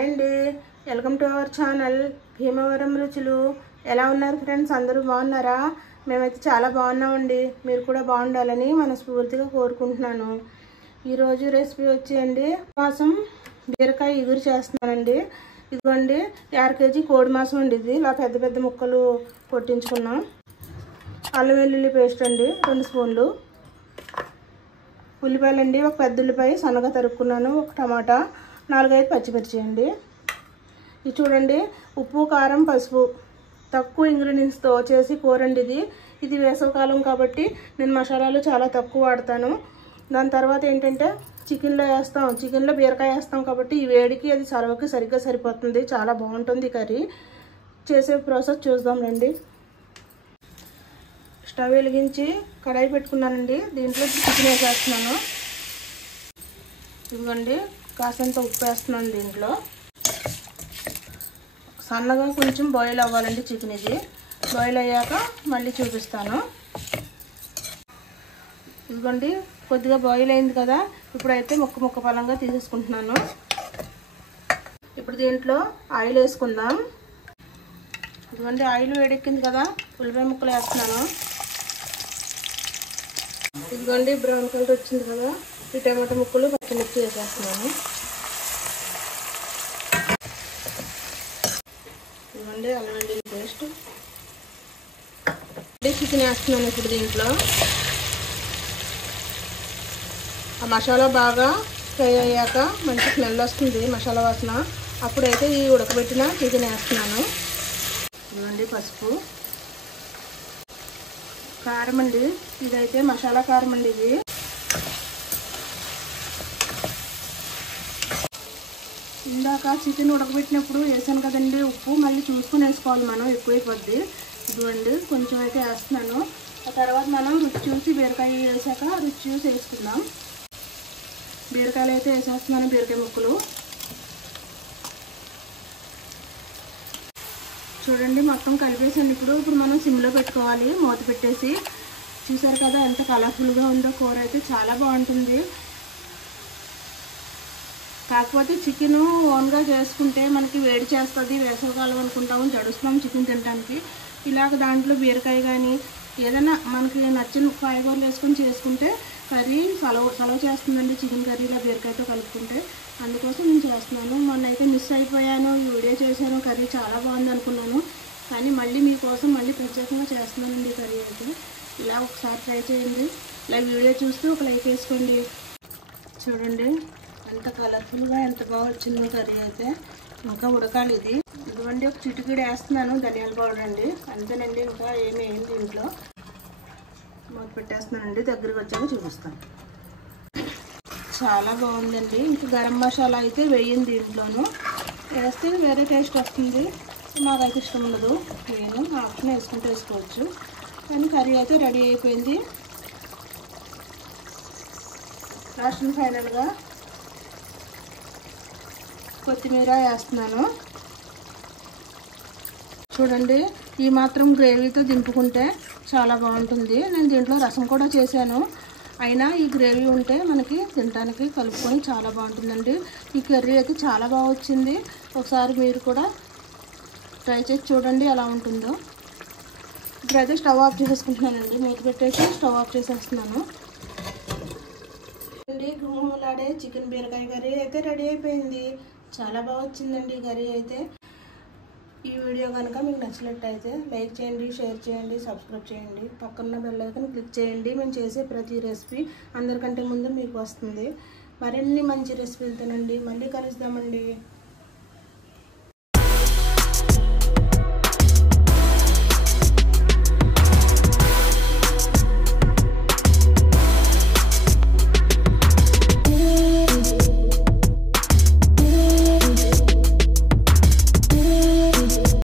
అండి welcome to our channel Bhimavaram రుచులు. ఎలా ఉన్నారు ఫ్రెండ్స్? అందరూ బాగున్నారా? మేమైతే చాలా బాగున్నామండి. మీరు కూడా బాగుండాలని మనస్ఫూర్తిగా కోరుకుంటున్నాను. ఈరోజు రెసిపీ వచ్చేయండి మాసం బీరకాయ ఇగురు చేస్తున్నానండి. ఇదిగోండి 1/2 కేజీ కోడి మాసం అండి. ఇది ఇలా పెద్ద పెద్ద ముక్కలు కొట్టించుకున్నాం. అల్లం వెల్లుల్లి పేస్ట్ అండి 2 స్పూన్లు. ఉల్లిపాయలండి ఒక పెద్ద ఉల్లిపాయ సన్నగా తరుక్కున్నాను. ఒక టమాటా, 4-5 పచ్చిమిర్చి అండి. ఇది చూడండి, ఉప్పు కారం పసుపు తక్కువ ఇంగ్రీడియంట్స్తో చేసి కూర అండి. ఇది వేసవికాలం కాబట్టి నేను మసాలాలు చాలా తక్కువ వాడతాను. దాని తర్వాత ఏంటంటే చికెన్లో వేస్తాం, చికెన్లో బీరకాయ వేస్తాం కాబట్టి ఈ వేడికి అది సర్వకి సరిగ్గా సరిపోతుంది. చాలా బాగుంటుంది కర్రీ. చేసే ప్రాసెస్ చూద్దాం రండి. స్టవ్ వెలిగించి కడాయి పెట్టుకున్నానండి. దీంట్లో చికెన్ వేసేస్తున్నాను. ఇదిగోండి కాసంత ఉప్పు వేస్తున్నాను. దీంట్లో సన్నగా కొంచెం బాయిల్ అవ్వాలండి చికెన్. ఇది బాయిల్ అయ్యాక మళ్ళీ చూపిస్తాను. ఇదిగోండి కొద్దిగా బాయిల్ అయింది కదా, ఇప్పుడైతే ముక్క పలంగా తీసేసుకుంటున్నాను. ఇప్పుడు దీంట్లో ఆయిల్ వేసుకుందాం. ఇదిగోండి ఆయిల్ వేడెక్కింది కదా, ఉల్లిపాయ ముక్కలు వేస్తున్నాను. ఇదిగోండి బ్రౌన్ కలర్ వచ్చింది కదా, ఈ టమాటా ముక్కలు పచ్చిమిర్చి వేసేస్తున్నాను. ఇదిగోండి అల్లం వెల్లుల్లి పేస్ట్, చికెన్ వేస్తున్నాను. ఇప్పుడు దీంట్లో ఆ మసాలా బాగా ఫ్రై అయ్యాక మంచి స్మెల్ వస్తుంది, మసాలా వాసన. అప్పుడైతే ఈ ఉడకబెట్టిన చికెన్ వేస్తున్నాను. ఇదిగోండి పసుపు, కారం అండి. ఇదైతే మసాలా కారం అండి. ఇది ఇందాక చికెన్ ఉడకబెట్టినప్పుడు వేసాను కదండి ఉప్పు, మళ్ళీ చూసుకుని వేసుకోవాలి మనం, ఎక్కువైపోద్ది. ఇదిగోండి కొంచెం అయితే వేస్తున్నాను. ఆ తర్వాత మనం రుచి చూసి బీరకాయ వేసాక రుచి చూసి వేసుకుందాం. బీరకాయలు అయితే వేసేస్తున్నాను, బీరకాయ ముక్కలు. చూడండి మొత్తం కలిపేసాను. ఇప్పుడు మనం సిమ్లో పెట్టుకోవాలి, మూత పెట్టేసి. చూసారు కదా ఎంత కలర్ఫుల్గా ఉందో కూర. అయితే చాలా బాగుంటుంది. కాకపోతే చికెన్ ఓన్గా చేసుకుంటే మనకి వేడి చేస్తుంది, వేసవికాలం అనుకుంటాము, జడుస్తున్నాం చికెన్ తినడానికి. ఇలాగ దాంట్లో బీరకాయ కానీ ఏదైనా మనకి నచ్చిన కాయగూరలు వేసుకొని చేసుకుంటే కర్రీ సలవ చేస్తుందండి. చికెన్ కర్రీలో బీరకాయతో కలుపుకుంటే అందుకోసం నేను చేస్తున్నాను. మొన్న అయితే మిస్ అయిపోయాను, ఈ వీడియో చేశాను. కర్రీ చాలా బాగుంది అనుకున్నాను, కానీ మళ్ళీ మీకోసం మళ్ళీ ప్రత్యేకంగా చేస్తున్నానండి ఈ కర్రీ అయితే. ఇలా ఒకసారి ట్రై చేయండి. ఇలా వీడియో చూస్తూ ఒక లైక్ వేసుకోండి. చూడండి ఎంత కలర్ఫుల్గా ఎంత బాగా వచ్చిందో కర్రీ అయితే. ఇంకా ఉడకాలి ఇది. ఇదిగోండి ఒక చిటికెడు వేస్తున్నాను ధనియాల పౌడర్ అండి. అంతేనండి, ఇంకా ఏమి వేయండి దీంట్లో. మూత పెట్టేస్తున్నానండి, దగ్గరికి వచ్చాక చూపిస్తాను. చాలా బాగుందండి. ఇంకా గరం మసాలా అయితే వేయండి దీంట్లోనూ. వేస్తే వేరే టేస్ట్ వస్తుంది. మాకైతే ఇష్టం ఉండదు, నేను ఆప్షన్ వేసుకుంటే వేసుకోవచ్చు. కానీ కర్రీ అయితే రెడీ అయిపోయింది. లాస్ట్ ఫైనల్గా కొత్తిమీర వేస్తున్నాను. చూడండి ఈ మాత్రం గ్రేవీతో దింపుకుంటే చాలా బాగుంటుంది. నేను దీంట్లో రసం కూడా చేశాను, అయినా ఈ గ్రేవీ ఉంటే మనకి తినడానికి కలుపుకొని చాలా బాగుంటుందండి. ఈ కర్రీ అయితే చాలా బాగా వచ్చింది. ఒకసారి మీరు కూడా ట్రై చేసి చూడండి ఎలా ఉంటుందో. ఇప్పుడైతే స్టవ్ ఆఫ్ చేసేసుకుంటున్నానండి. మూత పెట్టేసి స్టవ్ ఆఫ్ చేసేస్తున్నాను. గుమ్మలాడే చికెన్ బీరకాయ కర్రీ అయితే రెడీ అయిపోయింది. చాలా బాగా వచ్చిందండి ఈ కర్రీ అయితే. ఈ వీడియో కనుక మీకు నచ్చినట్టయితే లైక్ చేయండి, షేర్ చేయండి, సబ్స్క్రైబ్ చేయండి. పక్కన బెల్ ఐకాన్ క్లిక్ చేయండి. మేము చేసే ప్రతి రెసిపీ అందరికంటే ముందు మీకు వస్తుంది. మరిన్ని మంచి రెసిపీలతోనండి మళ్ళీ కలుద్దామండి.